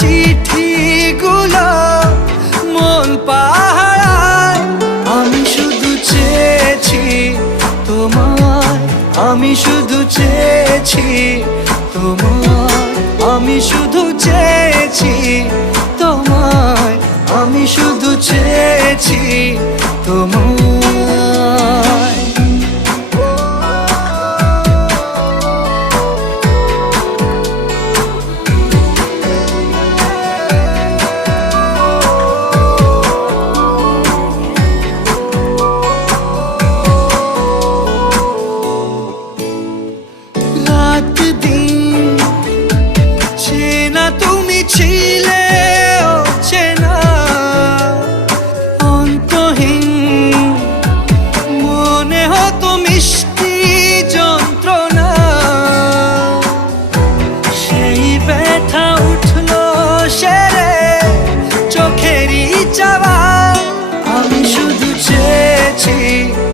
চিঠিগুলো মন পাহারায়। আমি শুধু চেয়েছি তোমায়, আমি শুধু চেয়েছি তোমায়, আমি শুধু চেয়েছি তোমায়, আমি শুধু চেয়েছি তোমায়। রাত দিন চেনা তুমি ছিলে চেনা, অন্তহীন মনে হতো মিষ্টি যন্ত্রণা। সেই ব্যথা